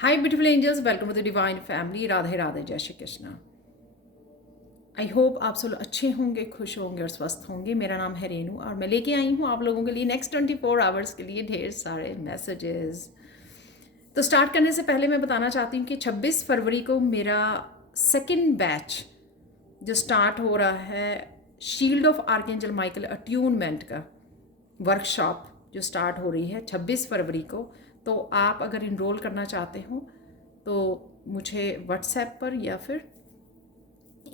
Hi beautiful angels, welcome to the divine family. Radhe Radhe, जय Shri Krishna. I hope आप सब अच्छे होंगे, खुश होंगे और स्वस्थ होंगे। मेरा नाम है रेनू और मैं लेके आई हूँ आप लोगों के लिए नेक्स्ट 24 आवर्स के लिए ढेर सारे मैसेजेस। तो स्टार्ट करने से पहले मैं बताना चाहती हूँ कि 26 फरवरी को मेरा सेकेंड बैच जो स्टार्ट हो रहा है, shield of archangel Michael attunement का वर्कशॉप जो स्टार्ट हो रही है 26 फरवरी को। तो आप अगर इनरोल करना चाहते हो तो मुझे व्हाट्सएप पर या फिर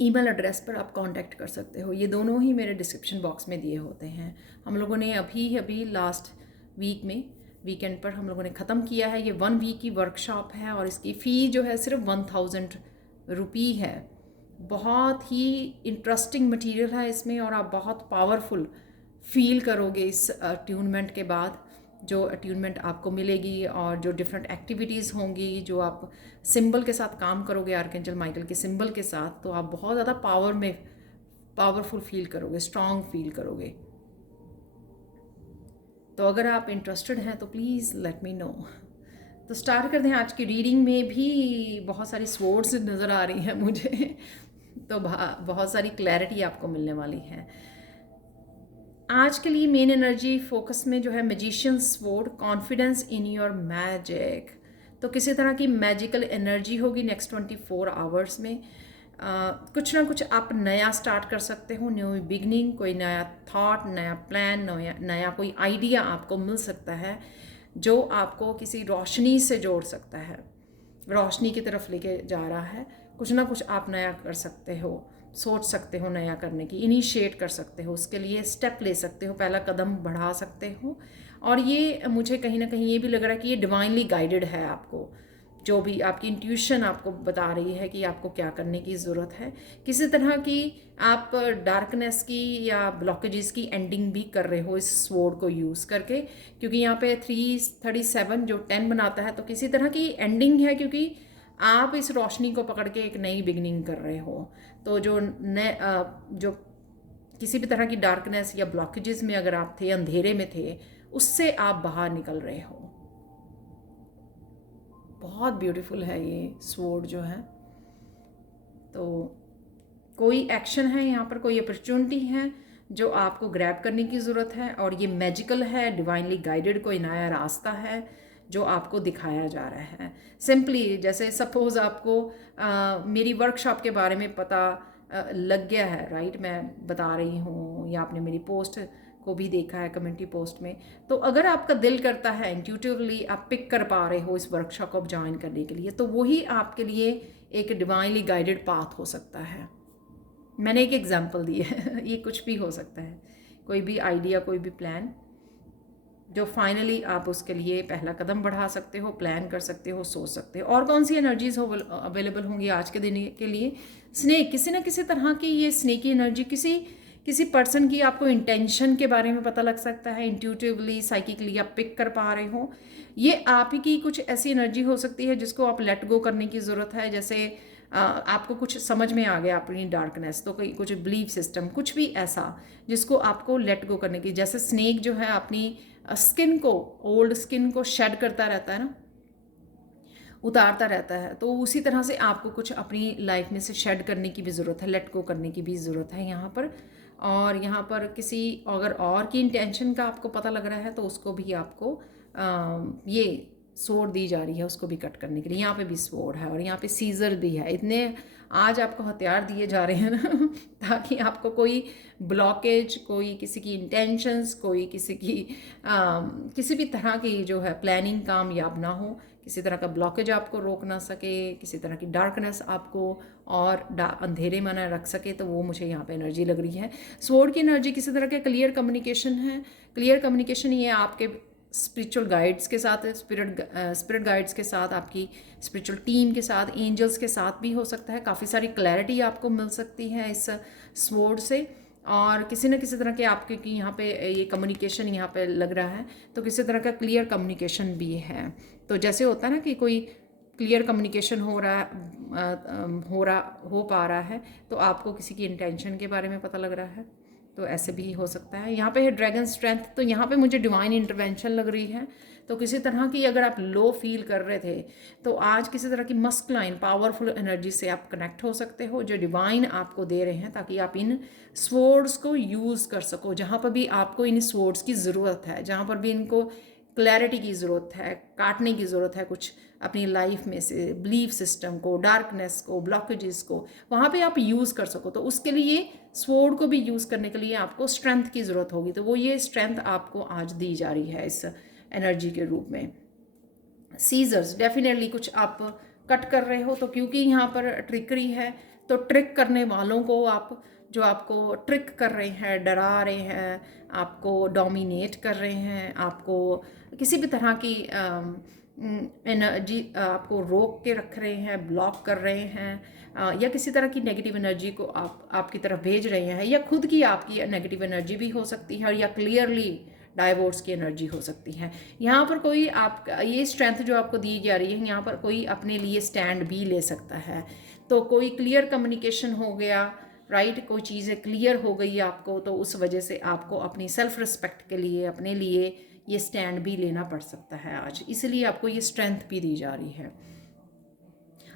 ईमेल एड्रेस पर आप कांटेक्ट कर सकते हो। ये दोनों ही मेरे डिस्क्रिप्शन बॉक्स में दिए होते हैं। हम लोगों ने अभी लास्ट वीक में वीकेंड पर हम लोगों ने ख़त्म किया है। ये 1 वीक की वर्कशॉप है और इसकी फ़ी जो है सिर्फ 1000 रुपी है। बहुत ही इंटरेस्टिंग मटेरियल है इसमें और आप बहुत पावरफुल फील करोगे इस अट्यूनमेंट के बाद। जो अट्यूनमेंट आपको मिलेगी और जो डिफरेंट एक्टिविटीज़ होंगी, जो आप सिंबल के साथ काम करोगे, आर्कएंजल माइकल के सिंबल के साथ, तो आप बहुत ज़्यादा पावरफुल फील करोगे, स्ट्रॉन्ग फील करोगे। तो अगर आप इंटरेस्टेड हैं तो प्लीज़ लेट मी नो। तो स्टार्ट करते हैं। आज की रीडिंग में भी बहुत सारी स्वॉर्ड्स नज़र आ रही हैं मुझे तो बहुत सारी क्लैरिटी आपको मिलने वाली है। आज के लिए मेन एनर्जी फोकस में जो है magician sword, confidence in your magic. तो किसी तरह की मैजिकल एनर्जी होगी नेक्स्ट 24 आवर्स में। कुछ ना कुछ आप नया स्टार्ट कर सकते हो, न्यू बिगनिंग, कोई नया थॉट, नया प्लान, नया कोई आइडिया आपको मिल सकता है जो आपको किसी रोशनी से जोड़ सकता है, रोशनी की तरफ लेके जा रहा है। कुछ ना कुछ आप नया कर सकते हो, सोच सकते हो नया करने की, इनिशिएट कर सकते हो, उसके लिए स्टेप ले सकते हो, पहला कदम बढ़ा सकते हो। और ये मुझे कहीं ना कहीं ये भी लग रहा है कि ये डिवाइनली गाइडेड है। आपको जो भी आपकी इंट्यूशन आपको बता रही है कि आपको क्या करने की ज़रूरत है। किसी तरह की आप डार्कनेस की या ब्लॉकेजेस की एंडिंग भी कर रहे हो इस स्वॉर्ड को यूज़ करके, क्योंकि यहाँ पे 337 जो 10 बनाता है, तो किसी तरह की एंडिंग है, क्योंकि आप इस रोशनी को पकड़ के एक नई बिगनिंग कर रहे हो। तो जो किसी भी तरह की डार्कनेस या ब्लॉकेजेस में अगर आप थे, अंधेरे में थे, उससे आप बाहर निकल रहे हो। बहुत ब्यूटीफुल है ये स्वॉर्ड जो है। तो कोई एक्शन है यहाँ पर, कोई अपॉर्चुनिटी है जो आपको ग्रैब करने की ज़रूरत है और ये मैजिकल है, डिवाइनली गाइडेड कोई नया रास्ता है जो आपको दिखाया जा रहा है। सिंपली जैसे सपोज़ आपको मेरी वर्कशॉप के बारे में पता लग गया है, राइट, मैं बता रही हूँ, या आपने मेरी पोस्ट को भी देखा है, कम्युनिटी पोस्ट में। तो अगर आपका दिल करता है, इंट्यूटिवली आप पिक कर पा रहे हो इस वर्कशॉप को ज्वाइन करने के लिए, तो वही आपके लिए एक डिवाइनली गाइडेड पाथ हो सकता है। मैंने एक एग्जांपल दी है ये कुछ भी हो सकता है, कोई भी आइडिया, कोई भी प्लान जो फाइनली आप उसके लिए पहला कदम बढ़ा सकते हो, प्लान कर सकते हो, सोच सकते हो। और कौन सी एनर्जीज अवेलेबल होंगी आज के दिन के लिए? स्नेक, किसी ना किसी तरह की ये स्नेकी एनर्जी, किसी पर्सन की आपको इंटेंशन के बारे में पता लग सकता है, इंट्यूटिवली, साइकिकली आप पिक कर पा रहे हो। ये आप ही की कुछ ऐसी एनर्जी हो सकती है जिसको आप लेट गो करने की ज़रूरत है। जैसे आपको कुछ समझ में आ गया अपनी डार्कनेस, तो कोई कुछ बिलीफ सिस्टम, कुछ भी ऐसा जिसको आपको लेट गो करने की, जैसे स्नेक जो है अपनी स्किन को, ओल्ड स्किन को शेड करता रहता है ना, उतारता रहता है, तो उसी तरह से आपको कुछ अपनी लाइफ में से शेड करने की भी ज़रूरत है, लेट गो करने की भी ज़रूरत है यहाँ पर। और यहाँ पर किसी अगर और की इंटेंशन का आपको पता लग रहा है तो उसको भी आपको ये स्वॉर्ड दी जा रही है, उसको भी कट करने के लिए। यहाँ पे भी स्वॉर्ड है और यहाँ पे सीजर भी है। इतने आज आपको हथियार दिए जा रहे हैं ना ताकि आपको कोई ब्लॉकेज, कोई किसी की इंटेंशंस, कोई किसी भी तरह की जो है प्लानिंग कामयाब ना हो, किसी तरह का ब्लॉकेज आपको रोक ना सके, किसी तरह की डार्कनेस आपको और अंधेरे में ना रख सके। तो वो मुझे यहाँ पे एनर्जी लग रही है। स्वॉर्ड की एनर्जी किसी तरह का क्लियर कम्युनिकेशन है। क्लियर कम्युनिकेशन ये आपके स्पिरिचुअल गाइड्स के साथ, स्पिरिट गाइड्स के साथ, आपकी स्पिरिचुअल टीम के साथ, एंजल्स के साथ भी हो सकता है। काफ़ी सारी क्लैरिटी आपको मिल सकती है इस स्वॉर्ड से। और किसी न किसी तरह के आपके की यहाँ पे ये कम्युनिकेशन यहाँ पे लग रहा है, तो किसी तरह का क्लियर कम्युनिकेशन भी है। तो जैसे होता है ना कि कोई क्लियर कम्युनिकेशन हो पा रहा है, तो आपको किसी की इंटेंशन के बारे में पता लग रहा है, तो ऐसे भी हो सकता है। यहाँ पे है ड्रैगन स्ट्रेंथ, तो यहाँ पे मुझे डिवाइन इंटरवेंशन लग रही है। तो किसी तरह की अगर आप लो फील कर रहे थे तो आज किसी तरह की मस्कुलाइन पावरफुल एनर्जी से आप कनेक्ट हो सकते हो, जो डिवाइन आपको दे रहे हैं, ताकि आप इन स्वॉर्ड्स को यूज़ कर सको जहाँ पर भी आपको इन स्वॉर्ड्स की ज़रूरत है, जहाँ पर भी इनको क्लैरिटी की ज़रूरत है, काटने की ज़रूरत है कुछ अपनी लाइफ में से बिलीफ सिस्टम को, डार्कनेस को, ब्लॉकेजेस को, वहाँ पे आप यूज़ कर सको। तो उसके लिए स्वॉर्ड को भी यूज़ करने के लिए आपको स्ट्रेंथ की ज़रूरत होगी। तो वो ये स्ट्रेंथ आपको आज दी जा रही है इस एनर्जी के रूप में। सीजर्स डेफिनेटली कुछ आप कट कर रहे हो, तो क्योंकि यहाँ पर ट्रिकरी है तो ट्रिक करने वालों को आप, जो आपको ट्रिक कर रहे हैं, डरा रहे हैं, आपको डोमिनेट कर रहे हैं, आपको किसी भी तरह की एनर्जी आपको रोक के रख रहे हैं, ब्लॉक कर रहे हैं, या किसी तरह की नेगेटिव एनर्जी को आपकी तरफ भेज रहे हैं, या खुद की आपकी नेगेटिव एनर्जी भी हो सकती है, या क्लियरली डाइवोर्स की एनर्जी हो सकती है। यहाँ पर कोई आप ये स्ट्रेंथ जो आपको दी जा रही है, यहाँ पर कोई अपने लिए स्टैंड भी ले सकता है। तो कोई क्लियर कम्युनिकेशन हो गया, राइट, कोई चीज़ें क्लियर हो गई आपको, तो उस वजह से आपको अपनी सेल्फ रिस्पेक्ट के लिए, अपने लिए ये स्टैंड भी लेना पड़ सकता है आज, इसलिए आपको ये स्ट्रेंथ भी दी जा रही है।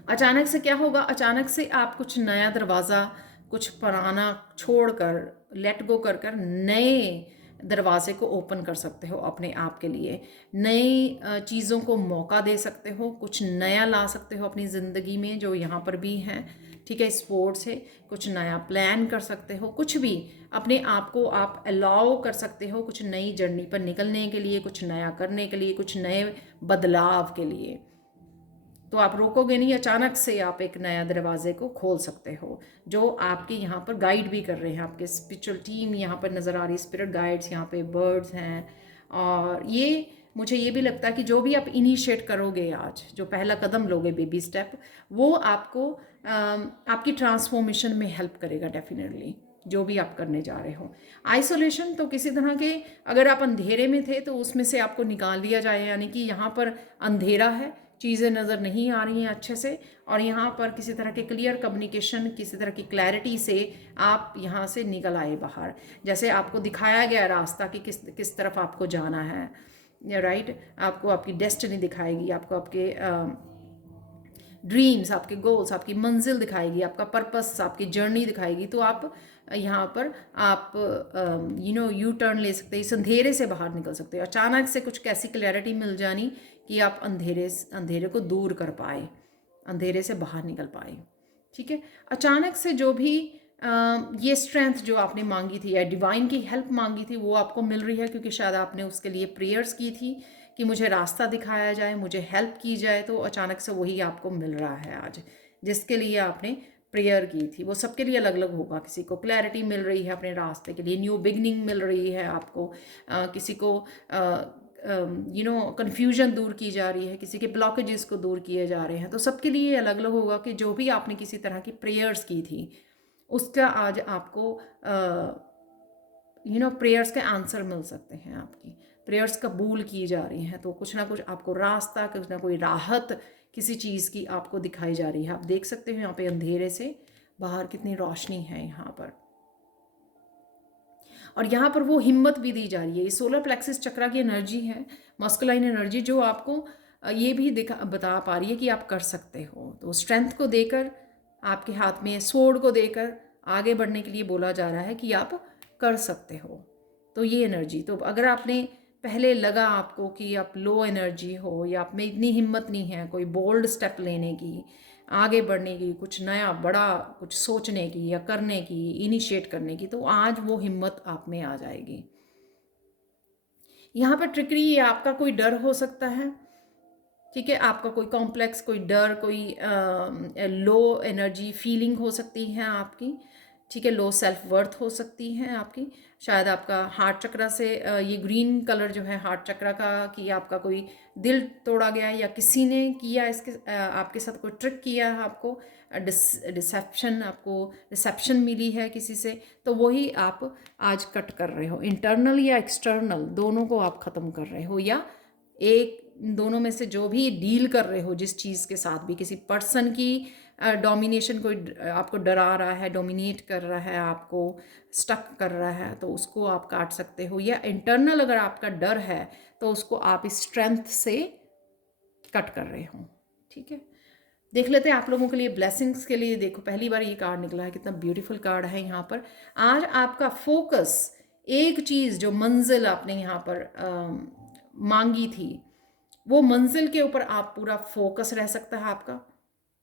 अचानक से क्या होगा, अचानक से आप कुछ नया दरवाज़ा, कुछ पुराना छोड़कर, लेट गो कर कर नए दरवाजे को ओपन कर सकते हो अपने आप के लिए, नई चीज़ों को मौका दे सकते हो, कुछ नया ला सकते हो अपनी ज़िंदगी में जो यहाँ पर भी हैं, ठीक है। स्पोर्ट्स है, कुछ नया प्लान कर सकते हो, कुछ भी अपने आप को आप अलाउ कर सकते हो कुछ नई जर्नी पर निकलने के लिए, कुछ नया करने के लिए, कुछ नए बदलाव के लिए। तो आप रोकोगे नहीं, अचानक से आप एक नया दरवाजे को खोल सकते हो, जो आपके यहाँ पर गाइड भी कर रहे हैं, आपके स्पिरिचुअल टीम यहाँ पर नज़र आ रही है, स्पिरिट गाइड्स यहाँ पे, बर्ड्स हैं। और ये मुझे ये भी लगता है कि जो भी आप इनिशिएट करोगे आज, जो पहला कदम लोगे, बेबी स्टेप, वो आपको आपकी ट्रांसफॉर्मेशन में हेल्प करेगा डेफिनेटली, जो भी आप करने जा रहे हो। आइसोलेशन तो किसी तरह के, अगर आप अंधेरे में थे तो उसमें से आपको निकाल दिया जाए, यानी कि यहाँ पर अंधेरा है, चीज़ें नज़र नहीं आ रही हैं अच्छे से, और यहाँ पर किसी तरह के क्लियर कम्युनिकेशन, किसी तरह की क्लैरिटी से आप यहाँ से निकल आए बाहर, जैसे आपको दिखाया गया रास्ता कि किस तरफ आपको जाना है, राइट। आपको आपकी डेस्टिनी दिखाएगी, आपको आपके ड्रीम्स, आपके गोल्स, आपकी मंजिल दिखाएगी, आपका पर्पस, आपकी जर्नी दिखाएगी। तो आप यहाँ पर आप यू टर्न ले सकते हैं, इस अंधेरे से बाहर निकल सकते हो। अचानक से कुछ कैसी क्लैरिटी मिल जानी कि आप अंधेरे को दूर कर पाए, अंधेरे से बाहर निकल पाए, ठीक है। अचानक से जो भी ये स्ट्रेंथ जो आपने मांगी थी या डिवाइन की हेल्प मांगी थी, वो आपको मिल रही है, क्योंकि शायद आपने उसके लिए प्रेयर्स की थी कि मुझे रास्ता दिखाया जाए, मुझे हेल्प की जाए। तो अचानक से वही आपको मिल रहा है आज, जिसके लिए आपने प्रेयर की थी। वो सबके लिए अलग अलग होगा, किसी को क्लैरिटी मिल रही है अपने रास्ते के लिए, न्यू बिगनिंग मिल रही है आपको, किसी को कन्फ्यूजन दूर की जा रही है, किसी के ब्लॉकेजेस को दूर किए जा रहे हैं। तो सबके लिए अलग अलग होगा कि जो भी आपने किसी तरह की प्रेयर्स की थी, उसका आज आपको प्रेयर्स के आंसर मिल सकते हैं, आपकी प्रेयर्स कबूल की जा रही हैं। तो कुछ ना कुछ आपको रास्ता, कुछ ना कोई राहत किसी चीज़ की आपको दिखाई जा रही है। आप देख सकते हो यहाँ पे अंधेरे से बाहर कितनी रोशनी है यहाँ पर, और यहाँ पर वो हिम्मत भी दी जा रही है। ये सोलर प्लेक्सिस चक्रा की एनर्जी है, मस्कुलाइन एनर्जी, जो आपको ये भी बता पा रही है कि आप कर सकते हो। तो स्ट्रेंथ को देकर, आपके हाथ में स्वॉर्ड को देकर आगे बढ़ने के लिए बोला जा रहा है कि आप कर सकते हो। तो ये एनर्जी, तो अगर आपने पहले लगा आपको कि आप लो एनर्जी हो, या आप में इतनी हिम्मत नहीं है कोई बोल्ड स्टेप लेने की, आगे बढ़ने की, कुछ नया बड़ा कुछ सोचने की या करने की, इनिशिएट करने की, तो आज वो हिम्मत आप में आ जाएगी। यहाँ पर ट्रिकरी आपका कोई डर हो सकता है, ठीक है, आपका कोई कॉम्प्लेक्स, कोई डर, कोई लो एनर्जी फीलिंग हो सकती है आपकी, ठीक है, लो सेल्फ वर्थ हो सकती है आपकी। शायद आपका हार्ट चक्रा से ये ग्रीन कलर जो है हार्ट चक्रा का, कि आपका कोई दिल तोड़ा गया, या किसी ने किया इसके आपके साथ कोई ट्रिक किया है, आपको डिसेप्शन, आपको रिसेप्शन मिली है किसी से, तो वही आप आज कट कर रहे हो। इंटरनल या एक्सटर्नल दोनों को आप ख़त्म कर रहे हो, या एक इन दोनों में से जो भी डील कर रहे हो जिस चीज़ के साथ भी, किसी पर्सन की डोमिनेशन कोई आपको डरा रहा है, डोमिनेट कर रहा है, आपको स्टक कर रहा है, तो उसको आप काट सकते हो। या इंटरनल अगर आपका डर है तो उसको आप इस स्ट्रेंथ से कट कर रहे हो। ठीक है, देख लेते हैं आप लोगों के लिए ब्लेसिंग्स के लिए। देखो पहली बार ये कार्ड निकला है, कितना ब्यूटीफुल कार्ड है यहाँ पर। आज आपका फोकस एक चीज़ जो मंजिल आपने यहाँ पर मांगी थी, वो मंजिल के ऊपर आप पूरा फोकस रह सकता है आपका।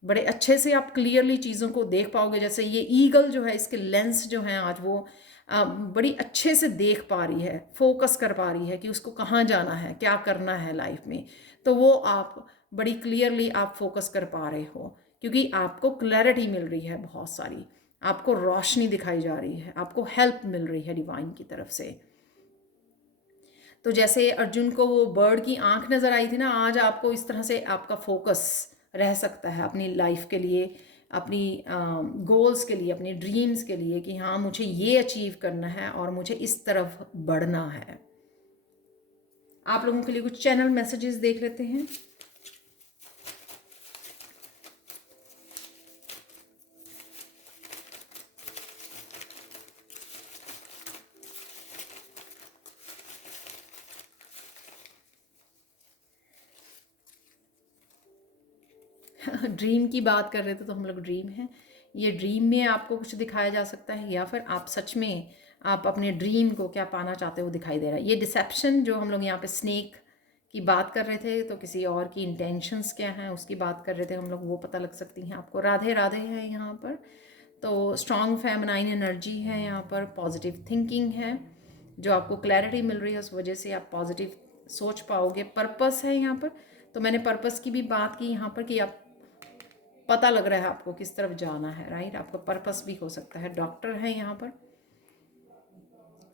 बड़े अच्छे से आप क्लियरली चीज़ों को देख पाओगे। जैसे ये ईगल जो है, इसके लेंस जो हैं आज वो बड़ी अच्छे से देख पा रही है, फोकस कर पा रही है कि उसको कहाँ जाना है, क्या करना है लाइफ में। तो वो आप बड़ी क्लियरली आप फोकस कर पा रहे हो, क्योंकि आपको क्लैरिटी मिल रही है बहुत सारी, आपको रोशनी दिखाई जा रही है, आपको हेल्प मिल रही है डिवाइन की तरफ से। तो जैसे अर्जुन को वो बर्ड की आंख नज़र आई थी ना, आज आपको इस तरह से आपका फोकस रह सकता है अपनी लाइफ के लिए, अपनी गोल्स के लिए, अपनी ड्रीम्स के लिए, कि हाँ मुझे ये अचीव करना है और मुझे इस तरफ बढ़ना है। आप लोगों के लिए कुछ चैनल मैसेजेस देख लेते हैं। ड्रीम की बात कर रहे थे तो हम लोग ड्रीम हैं। ये ड्रीम में आपको कुछ दिखाया जा सकता है, या फिर आप सच में आप अपने ड्रीम को क्या पाना चाहते हो दिखाई दे रहा है। ये डिसेप्शन जो हम लोग यहाँ पे स्नेक की बात कर रहे थे, तो किसी और की इंटेंशंस क्या हैं उसकी बात कर रहे थे हम लोग, वो पता लग सकती हैं आपको। राधे राधे है यहाँ पर। तो स्ट्रॉन्ग फेमिनाइन एनर्जी है यहाँ पर, पॉजिटिव थिंकिंग है जो आपको क्लैरिटी मिल रही है, उस वजह से आप पॉजिटिव सोच पाओगे। पर्पस है यहाँ पर, तो मैंने पर्पस की भी बात की यहाँ पर कि आप पता लग रहा है आपको किस तरफ जाना है, राइट। आपका पर्पस भी हो सकता है। डॉक्टर है यहाँ पर,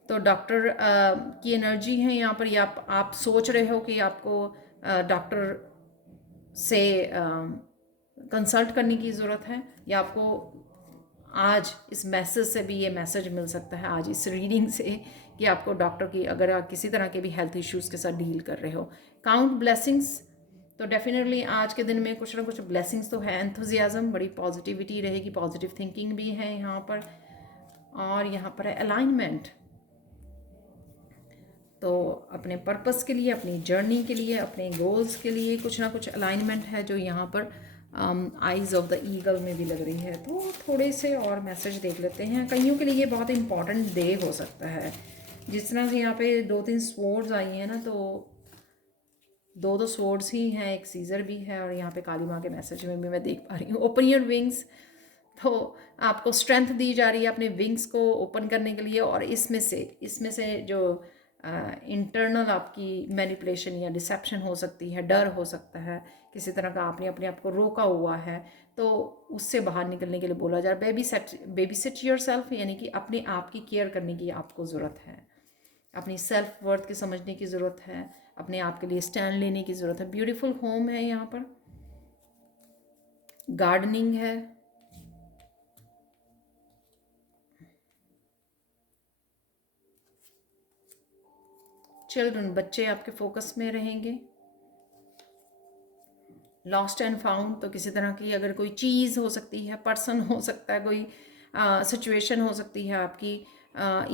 तो डॉक्टर की एनर्जी है यहाँ पर। या आप सोच रहे हो कि आपको डॉक्टर से कंसल्ट करने की ज़रूरत है, या आपको आज इस मैसेज से भी ये मैसेज मिल सकता है, आज इस रीडिंग से, कि आपको डॉक्टर की, अगर आप किसी तरह के भी हेल्थ इश्यूज़ के साथ डील कर रहे हो। काउंट ब्लेसिंग्स, तो डेफिनेटली आज के दिन में कुछ ना कुछ ब्लेसिंग्स तो है। एंथुजियाज्म, बड़ी पॉजिटिविटी रहेगी, पॉजिटिव थिंकिंग भी है यहाँ पर। और यहाँ पर है अलाइनमेंट, तो अपने पर्पस के लिए, अपनी जर्नी के लिए, अपने गोल्स के लिए कुछ ना कुछ अलाइनमेंट है जो यहाँ पर आइज़ ऑफ द ईगल में भी लग रही है। तो थोड़े से और मैसेज देख लेते हैं। कईयों के लिए ये बहुत इंपॉर्टेंट डे हो सकता है। जिस तरह से यहाँ पे 2-3 स्वॉर्ड्स आई हैं ना, तो 2 स्वॉर्ड्स ही हैं, एक सीजर भी है, और यहाँ पे काली माँ के मैसेज में भी मैं देख पा रही हूँ ओपन योर विंग्स। तो आपको स्ट्रेंथ दी जा रही है अपने विंग्स को ओपन करने के लिए। और इसमें से जो इंटरनल आपकी मैनिपुलेशन या डिसेप्शन हो सकती है, डर हो सकता है, किसी तरह का आपने अपने आप को रोका हुआ है, तो उससे बाहर निकलने के लिए बोला जा रहा है बेबी सिट योर सेल्फ, यानी कि अपने आप की केयर करने की आपको ज़रूरत है, अपनी सेल्फ वर्थ की समझने की ज़रूरत है, अपने आप के लिए स्टैंड लेने की ज़रूरत है। ब्यूटीफुल होम है यहाँ पर, गार्डनिंग है, चिल्ड्रन, बच्चे आपके फोकस में रहेंगे। लॉस्ट एंड फाउंड, तो किसी तरह की अगर कोई चीज़ हो सकती है, पर्सन हो सकता है, कोई सिचुएशन हो सकती है आपकी,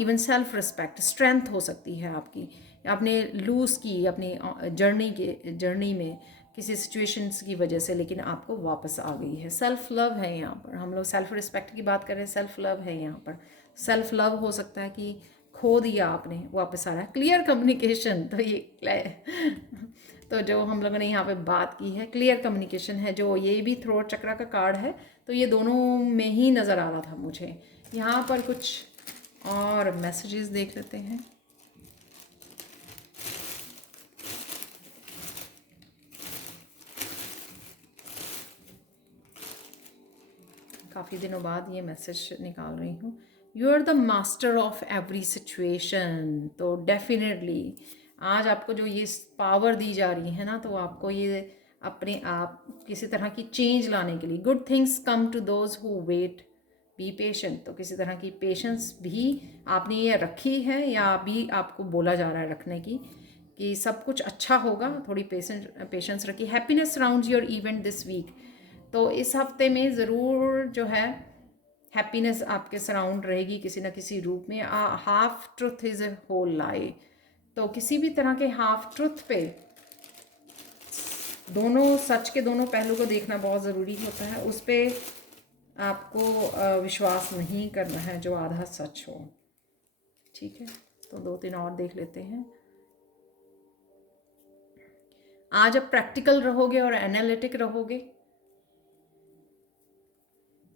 इवन सेल्फ रिस्पेक्ट, स्ट्रेंथ हो सकती है आपकी, आपने लूज़ की अपनी जर्नी में किसी सिचुएशंस की वजह से, लेकिन आपको वापस आ गई है। सेल्फ लव है यहाँ पर, हम लोग सेल्फ रिस्पेक्ट की बात कर रहे हैं, सेल्फ लव है यहाँ पर। सेल्फ लव हो सकता है कि खो दिया आपने, वापस आ रहा है। क्लियर कम्युनिकेशन, तो ये तो जो हम लोगों ने यहाँ पे बात की है, क्लियर कम्युनिकेशन है, जो ये भी थ्रोट चक्रा का कार्ड है, तो ये दोनों में ही नज़र आ रहा था मुझे। यहाँ पर कुछ और मैसेजेस देख लेते हैं। काफ़ी दिनों बाद ये मैसेज निकाल रही हूँ। You are the master of every situation, तो डेफिनेटली आज आपको जो ये पावर दी जा रही है ना, तो आपको ये अपने आप किसी तरह की चेंज लाने के लिए, good things come to those who wait, be patient, तो किसी तरह की पेशेंस भी आपने ये रखी है, या अभी आपको बोला जा रहा है रखने की, कि सब कुछ अच्छा होगा, थोड़ी पेशेंस रखिए। Happiness surrounds your event this week, तो इस हफ्ते में ज़रूर जो है हैप्पीनेस आपके सराउंड रहेगी किसी ना किसी रूप में। Half truth is a whole lie, तो किसी भी तरह के हाफ ट्रुथ पे दोनों सच के दोनों पहलू को देखना बहुत ज़रूरी होता है। उस पर आपको विश्वास नहीं करना है जो आधा सच हो। ठीक है, तो 2-3 और देख लेते हैं। आज आप प्रैक्टिकल रहोगे और एनालिटिक रहोगे।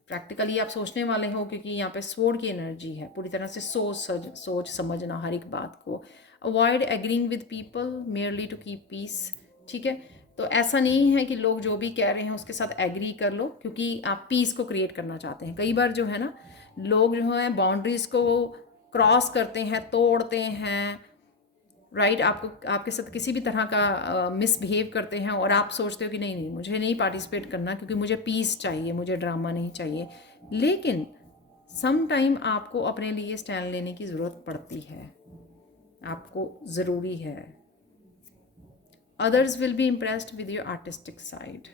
प्रैक्टिकली आप सोचने वाले हो, क्योंकि यहाँ पे स्वॉर्ड की एनर्जी है, पूरी तरह से सोच समझना हर एक बात को। Avoid agreeing with people merely to keep peace. ठीक है, तो ऐसा नहीं है कि लोग जो भी कह रहे हैं उसके साथ एग्री कर लो, क्योंकि आप पीस को क्रिएट करना चाहते हैं। कई बार जो है ना, लोग जो है बाउंड्रीज को क्रॉस करते हैं, तोड़ते हैं, राइट आपको आपके साथ किसी भी तरह का मिसबिहेव करते हैं, और आप सोचते हो कि नहीं नहीं मुझे नहीं पार्टिसिपेट करना क्योंकि मुझे पीस चाहिए, मुझे ड्रामा नहीं चाहिए। लेकिन सम टाइम आपको अपने लिए स्टैंड लेने की ज़रूरत पड़ती है, आपको ज़रूरी है। Others will be impressed with your artistic side.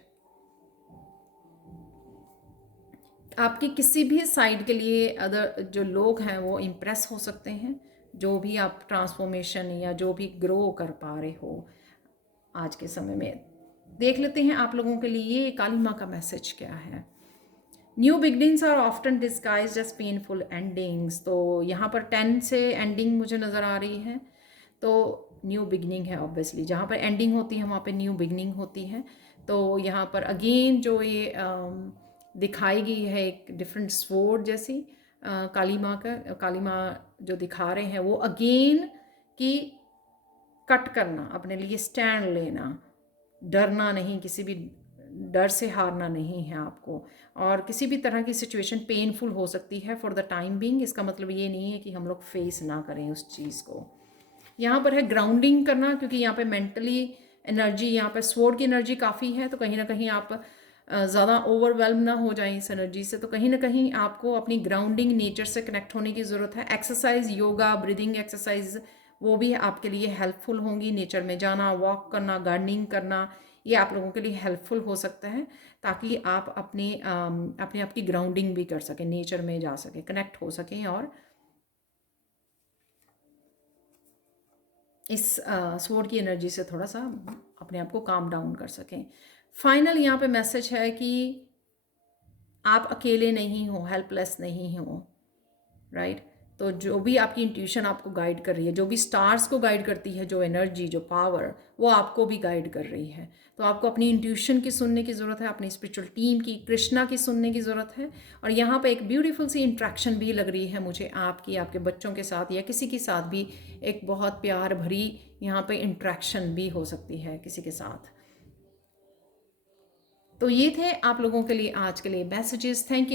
आपकी किसी भी साइड के लिए अदर जो लोग हैं वो इम्प्रेस हो सकते हैं, जो भी आप ट्रांसफॉर्मेशन या जो भी ग्रो कर पा रहे हो आज के समय में। देख लेते हैं आप लोगों के लिए काली माँ का मैसेज क्या है। New beginnings are often disguised as painful endings, तो यहाँ पर 10 से एंडिंग मुझे नज़र आ रही है, तो न्यू बिगनिंग है ऑब्वियसली। जहाँ पर एंडिंग होती है वहाँ पर न्यू बिगनिंग होती है। तो यहाँ पर अगेन जो ये दिखाई गई है एक डिफरेंट स्वॉर्ड जैसी काली माँ जो दिखा रहे हैं वो अगेन कि कट करना, अपने लिए स्टैंड लेना, डरना नहीं, किसी भी डर से हारना नहीं है आपको। और किसी भी तरह की सिचुएशन पेनफुल हो सकती है फॉर द टाइम बीइंग, इसका मतलब ये नहीं है कि हम लोग फेस ना करें उस चीज़ को। यहाँ पर है ग्राउंडिंग करना, क्योंकि यहाँ पे मेंटली एनर्जी, यहाँ पे स्वॉर्ड की एनर्जी काफ़ी है, तो कहीं ना कहीं आप ज़्यादा ओवरवेल्म ना हो जाएं इस एनर्जी से। तो कहीं ना कहीं आपको अपनी ग्राउंडिंग नेचर से कनेक्ट होने की ज़रूरत है। एक्सरसाइज, योगा, ब्रीदिंग एक्सरसाइज वो भी आपके लिए हेल्पफुल होंगी। नेचर में जाना, वॉक करना, गार्डनिंग करना, ये आप लोगों के लिए हेल्पफुल हो सकता है, ताकि आप अपने आप की ग्राउंडिंग भी कर सकें, नेचर में जा सकें, कनेक्ट हो सकें और इस स्वॉर्ड की एनर्जी से थोड़ा सा अपने आप को काम डाउन कर सकें। फाइनल यहाँ पे मैसेज है कि आप अकेले नहीं हो, हेल्पलेस नहीं हो, राइट। तो जो भी आपकी इंट्यूशन आपको गाइड कर रही है, जो भी स्टार्स को गाइड करती है, जो एनर्जी, जो पावर, वो आपको भी गाइड कर रही है। तो आपको अपनी इंट्यूशन की सुनने की ज़रूरत है, अपनी स्पिरिचुअल टीम की, कृष्णा की सुनने की ज़रूरत है। और यहाँ पे एक ब्यूटीफुल सी इंट्रैक्शन भी लग रही है मुझे आपकी, आपके बच्चों के साथ या किसी के साथ भी एक बहुत प्यार भरी यहाँ पे इंट्रैक्शन भी हो सकती है किसी के साथ। तो ये थे आप लोगों के लिए आज के लिए messages. Thank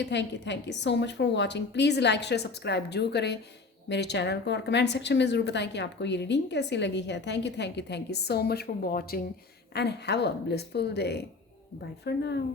you so much for watching. Please like share subscribe जरूर करें मेरे चैनल को, और कमेंट सेक्शन में ज़रूर बताएं कि आपको ये रीडिंग कैसी लगी है। Thank you so much for watching and have a blissful day. Bye for now.